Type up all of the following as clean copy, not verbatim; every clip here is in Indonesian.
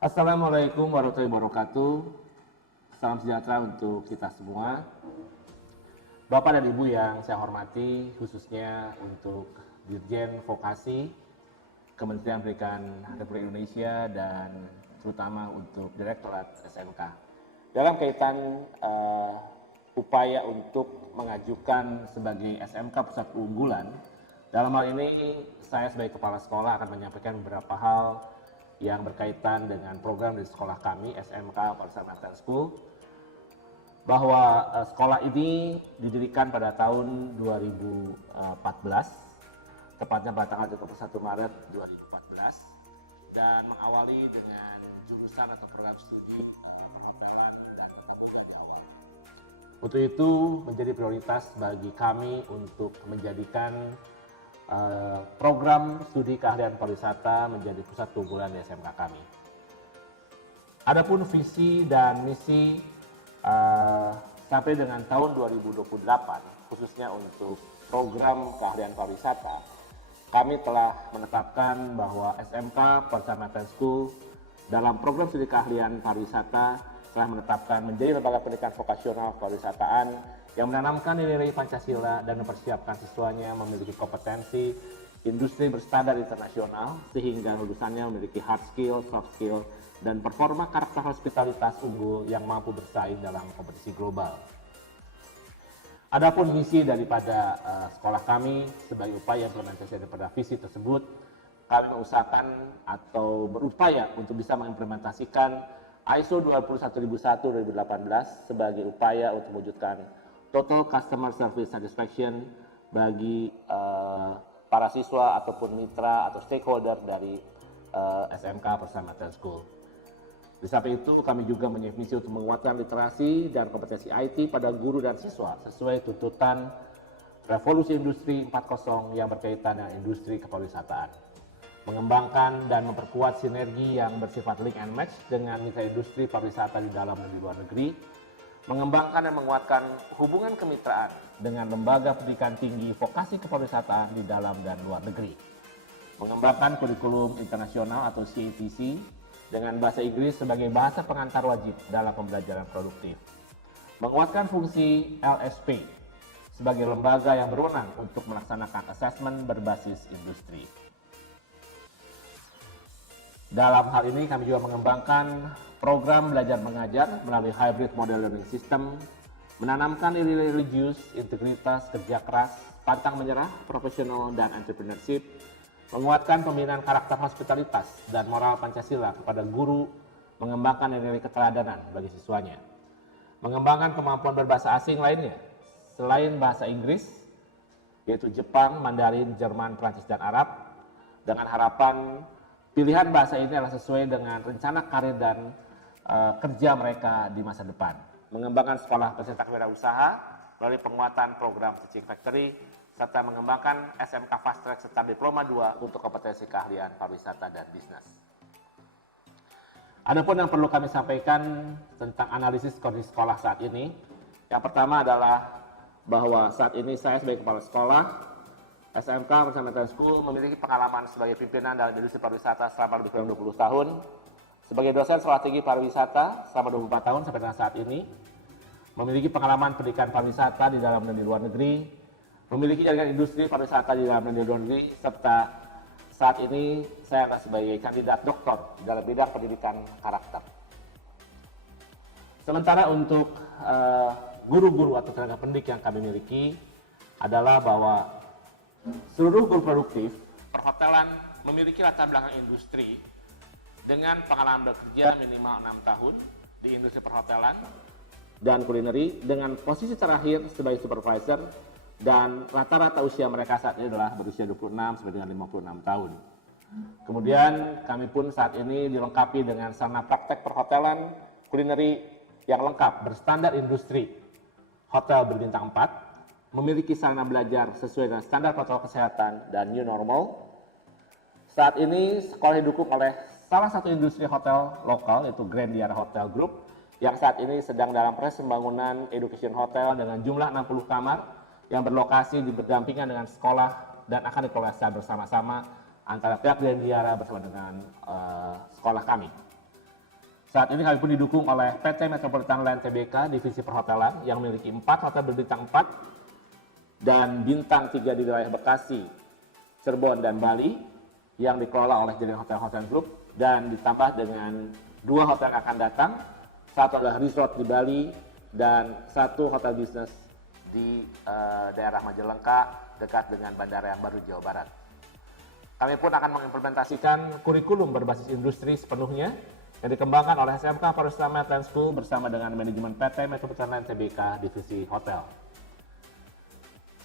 Assalamualaikum warahmatullahi wabarakatuh. Salam sejahtera untuk kita semua. Bapak dan Ibu yang saya hormati, khususnya untuk Dirjen Vokasi Kementerian Pendidikan Republik Indonesia dan terutama untuk Direktorat SMK. Dalam kaitan upaya untuk mengajukan sebagai SMK Pusat Keunggulan, dalam hal ini saya sebagai Kepala Sekolah akan menyampaikan beberapa hal yang berkaitan dengan program di sekolah kami, SMK Parsamatan School, bahwa sekolah ini didirikan pada tahun 2014, tepatnya pada tanggal 21 Maret 2014, dan mengawali dengan jurusan atau program studi perhotelan dan tata boga di awal. Untuk itu menjadi prioritas bagi kami untuk menjadikan program studi keahlian pariwisata menjadi pusat keunggulan di SMK kami. Adapun visi dan misi sampai dengan tahun 2028, khususnya untuk program keahlian pariwisata, kami telah menetapkan bahwa SMK Parsamatan School dalam program studi keahlian pariwisata telah menetapkan menjadi lembaga pendidikan vokasional pariwisataan yang menanamkan nilai-nilai Pancasila dan mempersiapkan siswanya memiliki kompetensi industri berstandar internasional sehingga lulusannya memiliki hard skill, soft skill, dan performa karakter hospitalitas unggul yang mampu bersaing dalam kompetisi global. Adapun misi daripada sekolah kami sebagai upaya implementasi daripada visi tersebut, kami mengusahakan atau berupaya untuk bisa mengimplementasikan ISO 21001-2018 sebagai upaya untuk mewujudkan total customer service satisfaction bagi para siswa ataupun mitra atau stakeholder dari SMK Parsamatan School. Di samping itu kami juga mempunyai misi untuk menguatkan literasi dan kompetensi IT pada guru dan siswa sesuai tuntutan revolusi industri 4.0 yang berkaitan dengan industri kepariwisataan. Mengembangkan dan memperkuat sinergi yang bersifat link and match dengan mitra industri pariwisata di dalam dan di luar negeri, mengembangkan dan menguatkan hubungan kemitraan dengan lembaga pendidikan tinggi vokasi kepariwisataan di dalam dan luar negeri, mengembangkan kurikulum internasional atau CATC dengan bahasa Inggris sebagai bahasa pengantar wajib dalam pembelajaran produktif, menguatkan fungsi LSP sebagai lembaga yang berwenang untuk melaksanakan asesmen berbasis industri. Dalam hal ini kami juga mengembangkan program belajar mengajar melalui hybrid model learning system, menanamkan nilai religius, integritas, kerja keras, pantang menyerah, profesional, dan entrepreneurship, menguatkan pembinaan karakter hospitalitas dan moral Pancasila kepada guru, mengembangkan nilai keteladanan bagi siswanya, mengembangkan kemampuan berbahasa asing lainnya selain bahasa Inggris, yaitu Jepang, Mandarin, Jerman, Prancis, dan Arab, dengan harapan pilihan bahasa ini adalah sesuai dengan rencana karir dan kerja mereka di masa depan. Mengembangkan sekolah peserta wirausaha melalui penguatan program Teaching Factory, serta mengembangkan SMK Fast Track serta Diploma 2 untuk kompetensi keahlian pariwisata dan bisnis. Adapun yang perlu kami sampaikan tentang analisis kondisi sekolah saat ini, yang pertama adalah bahwa saat ini saya sebagai kepala sekolah SMK Parsamatan School memiliki pengalaman sebagai pimpinan dalam industri pariwisata selama lebih kurang 20 tahun, sebagai dosen sekolah tinggi pariwisata selama 24 tahun sampai dengan saat ini, memiliki pengalaman pendidikan pariwisata di dalam dan di luar negeri, memiliki jaringan industri pariwisata di dalam dan di luar negeri, serta saat ini saya sebagai kandidat doktor dalam bidang pendidikan karakter. Sementara untuk guru-guru atau tenaga pendidik yang kami miliki adalah bahwa seluruh guru produktif perhotelan memiliki latar belakang industri dengan pengalaman bekerja minimal 6 tahun di industri perhotelan dan kulineri dengan posisi terakhir sebagai supervisor, dan rata-rata usia mereka saat ini adalah berusia 26 sampai dengan 56 tahun. Kemudian kami pun saat ini dilengkapi dengan sarana praktek perhotelan kulineri yang lengkap berstandar industri hotel berbintang 4, memiliki sarana belajar sesuai dengan standar protokol kesehatan dan new normal. Saat ini sekolah didukung oleh salah satu industri hotel lokal yaitu Grandiara Hotel Group yang saat ini sedang dalam proses pembangunan education hotel dengan jumlah 60 kamar yang berlokasi di berdampingan dengan sekolah dan akan dikelola secara bersama-sama antara pihak Grandiara bersama dengan sekolah kami. Saat ini kami pun didukung oleh PT Metropolitan Land Tbk Divisi Perhotelan yang memiliki 4 hotel berbintang 4 dan bintang 3 di wilayah Bekasi, Cirebon, dan Bali yang dikelola oleh Jaringan Hotel Group, dan ditambah dengan 2 hotel yang akan datang, satu adalah resort di Bali dan 1 hotel bisnis di daerah Majalengka dekat dengan Bandara yang Baru, Jawa Barat. Kami pun akan mengimplementasikan kurikulum berbasis industri sepenuhnya yang dikembangkan oleh SMK Pariwisata Maritime School bersama dengan manajemen PT Metropolitan Land Tbk Divisi Hotel.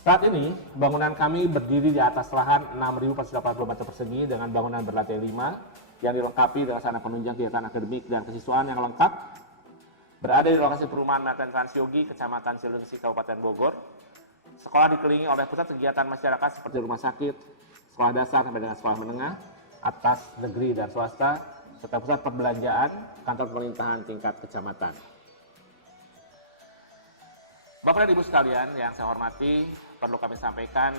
Saat ini, bangunan kami berdiri di atas lahan 6.480 meter persegi dengan bangunan berlantai 5 yang dilengkapi dengan sarana penunjang kegiatan akademik dan kesiswaan yang lengkap. Berada di lokasi perumahan Maritime Transyogi, Kecamatan Cilengsi, Kabupaten Bogor. Sekolah dikelilingi oleh pusat kegiatan masyarakat seperti rumah sakit, sekolah dasar sampai dengan sekolah menengah, atas, negeri, dan swasta, serta pusat perbelanjaan, kantor pemerintahan tingkat kecamatan. Bapak dan Ibu sekalian yang saya hormati, perlu kami sampaikan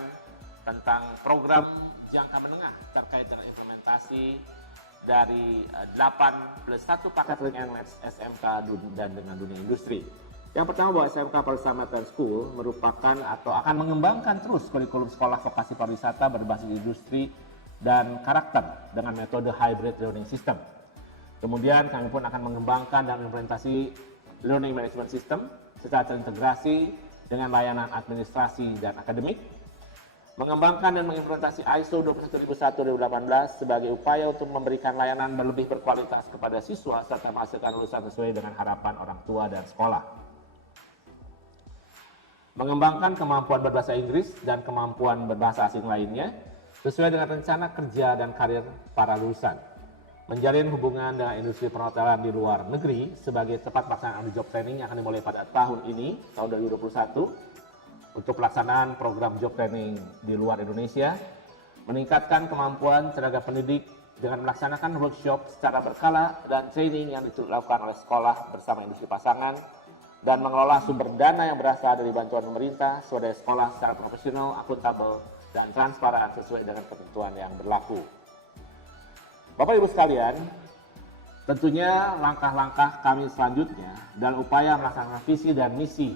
tentang program jangka menengah terkait dengan implementasi dari 8+1 paket LMS SMK dan dengan dunia industri. Yang pertama bahwa SMK Pariwisata Maritime School merupakan atau akan mengembangkan terus kurikulum sekolah vokasi pariwisata berbasis industri dan karakter dengan metode hybrid learning system. Kemudian kami pun akan mengembangkan dan implementasi learning management system secara terintegrasi dengan layanan administrasi dan akademik, mengembangkan dan mengimplementasi ISO 21001-2018 sebagai upaya untuk memberikan layanan lebih berkualitas kepada siswa serta menghasilkan lulusan sesuai dengan harapan orang tua dan sekolah. Mengembangkan kemampuan berbahasa Inggris dan kemampuan berbahasa asing lainnya sesuai dengan rencana kerja dan karir para lulusan. Menjalin hubungan dengan industri perhotelan di luar negeri sebagai tempat pelaksanaan job training yang akan dimulai pada tahun ini, tahun 2021, untuk pelaksanaan program job training di luar Indonesia, meningkatkan kemampuan tenaga pendidik dengan melaksanakan workshop secara berkala dan training yang dilakukan oleh sekolah bersama industri pasangan, dan mengelola sumber dana yang berasal dari bantuan pemerintah swadaya sekolah secara profesional, akuntabel, dan transparan sesuai dengan ketentuan yang berlaku. Bapak Ibu sekalian, tentunya langkah-langkah kami selanjutnya dalam upaya melaksanakan visi dan misi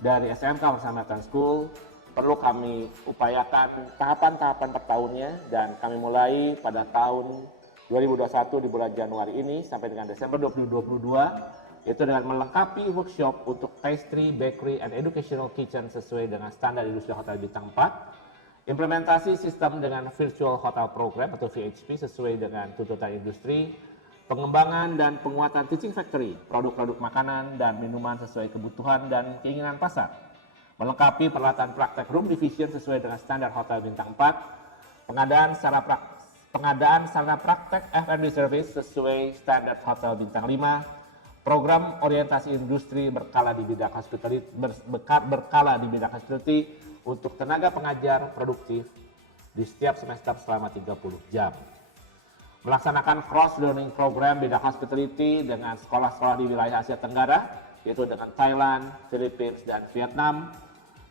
dari SMK Pariwisata Maritime School perlu kami upayakan tahapan-tahapan per tahunnya, dan kami mulai pada tahun 2021 di bulan Januari ini sampai dengan Desember 2022, yaitu dengan melengkapi workshop untuk pastry, bakery, and educational kitchen sesuai dengan standar industri hotel bintang 4, implementasi sistem dengan virtual hotel program atau VHP sesuai dengan tuntutan industri, pengembangan dan penguatan teaching factory, produk-produk makanan dan minuman sesuai kebutuhan dan keinginan pasar, melengkapi peralatan praktek room division sesuai dengan standar hotel bintang 4, pengadaan sarana praktek F&B service sesuai standar hotel bintang 5, program orientasi industri berkala di bidang hospitality untuk tenaga pengajar produktif di setiap semester selama 30 jam. Melaksanakan cross learning program bidang hospitality dengan sekolah-sekolah di wilayah Asia Tenggara, yaitu dengan Thailand, Philippines, dan Vietnam.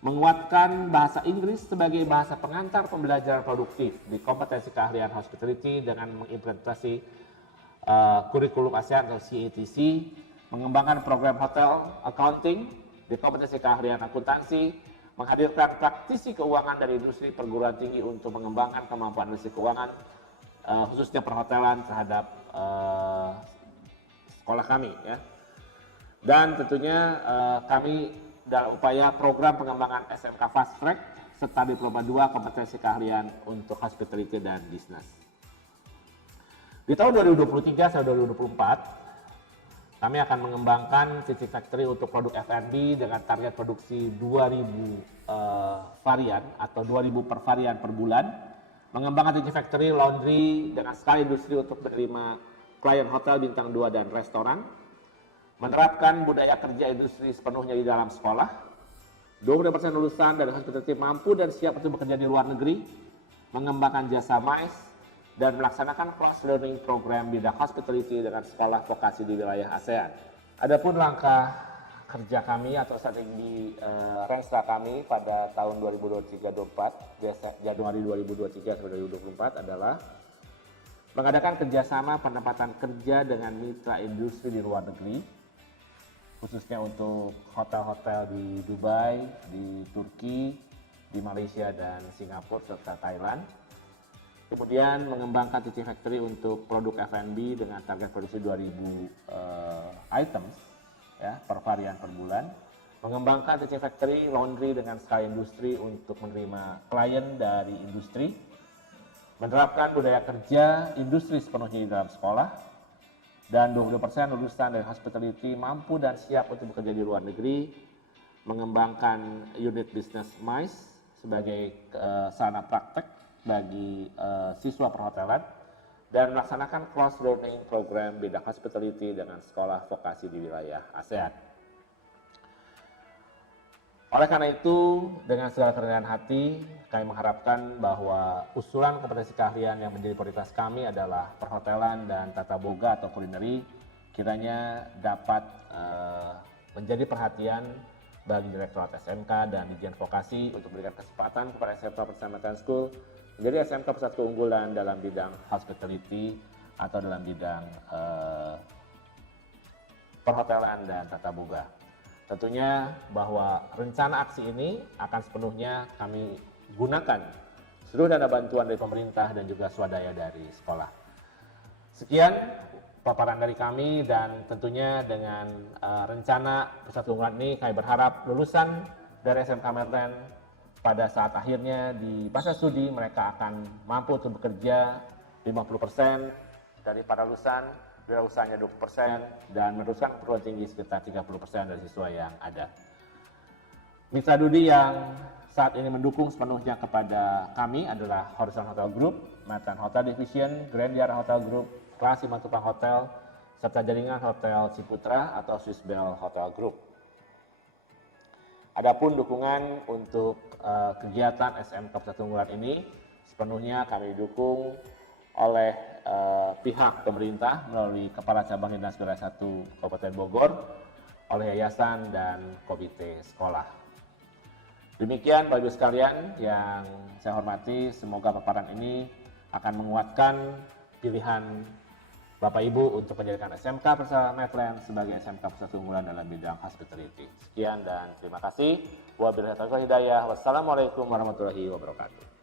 Menguatkan bahasa Inggris sebagai bahasa pengantar pembelajaran produktif di kompetensi keahlian hospitality dengan mengimplementasi kurikulum ASEAN atau CATC. Mengembangkan program hotel accounting di kompetensi keahlian akuntansi, menghadirkan praktisi keuangan dari industri perguruan tinggi untuk mengembangkan kemampuan industri keuangan, khususnya perhotelan terhadap sekolah kami. Ya. Dan tentunya kami dalam upaya program pengembangan SMK Fast Track serta Diploma 2 kompetensi keahlian untuk hospitality dan bisnis. Di tahun 2023 sampai 2024, kami akan mengembangkan teaching factory untuk produk F&B dengan target produksi 2.000 varian atau 2.000 per varian per bulan. Mengembangkan teaching factory laundry dengan skala industri untuk menerima klien hotel bintang 2 dan restoran. Menerapkan budaya kerja industri sepenuhnya di dalam sekolah. 20% lulusan dari hospitality mampu dan siap untuk bekerja di luar negeri. Mengembangkan jasa MAES dan melaksanakan cross learning program bidang hospitality dengan sekolah vokasi di wilayah ASEAN. Adapun langkah kerja kami atau strategi Renstra kami pada tahun 2023-2024, Januari 2023 sampai 2024 adalah mengadakan kerjasama penempatan kerja dengan mitra industri di luar negeri, khususnya untuk hotel-hotel di Dubai, di Turki, di Malaysia dan Singapura serta Thailand. Kemudian mengembangkan teaching factory untuk produk F&B dengan target produksi 2.000 items ya, per varian per bulan. Mengembangkan teaching factory laundry dengan skala industri untuk menerima klien dari industri. Menerapkan budaya kerja industri sepenuhnya di dalam sekolah. Dan 20% lulusan dari hospitality mampu dan siap untuk bekerja di luar negeri. Mengembangkan unit business MICE sebagai sarana praktek bagi siswa perhotelan dan melaksanakan cross learning program bidang hospitality dengan sekolah vokasi di wilayah ASEAN. Oleh karena itu, dengan segala kerendahan hati, kami mengharapkan bahwa usulan kompetensi keahlian yang menjadi prioritas kami adalah perhotelan dan tata boga atau kulineri kiranya dapat menjadi perhatian bagi Direktorat SMK dan Ditjen Vokasi untuk memberikan kesempatan kepada SMK Persahabatan School menjadi SMK pusat keunggulan dalam bidang hospitality atau dalam bidang perhotelan dan tata boga. Tentunya bahwa rencana aksi ini akan sepenuhnya kami gunakan seluruh dana bantuan dari pemerintah dan juga swadaya dari sekolah. Sekian paparan dari kami dan tentunya dengan rencana pusat keunggulan ini kami berharap lulusan dari SMK Medland pada saat akhirnya di masa studi mereka akan mampu untuk bekerja 50% dari para lulusan, wirausahanya 20% dan meneruskan perguruan tinggi sekitar 30% dari siswa yang ada. Mitra Dudi yang saat ini mendukung sepenuhnya kepada kami adalah Horizon Hotel Group, Manhattan Hotel Division, Grandiara Hotel Group, Kelas Simatupang Hotel, serta jaringan Hotel Ciputra atau Swiss Bell Hotel Group. Adapun dukungan untuk kegiatan SMK Pusat Keunggulan ini sepenuhnya kami dukung oleh pihak pemerintah melalui Kepala Cabang Dinas Wilayah 1 Kabupaten Bogor, oleh yayasan dan komite sekolah. Demikian Bapak Ibu sekalian yang saya hormati, semoga paparan ini akan menguatkan pilihan Bapak Ibu untuk menjadikan SMK Persahabatan Medland sebagai SMK pusat keunggulan dalam bidang hospitality. Sekian dan terima kasih. Wabillahi taufiq wal hidayah. Wassalamualaikum warahmatullahi wabarakatuh.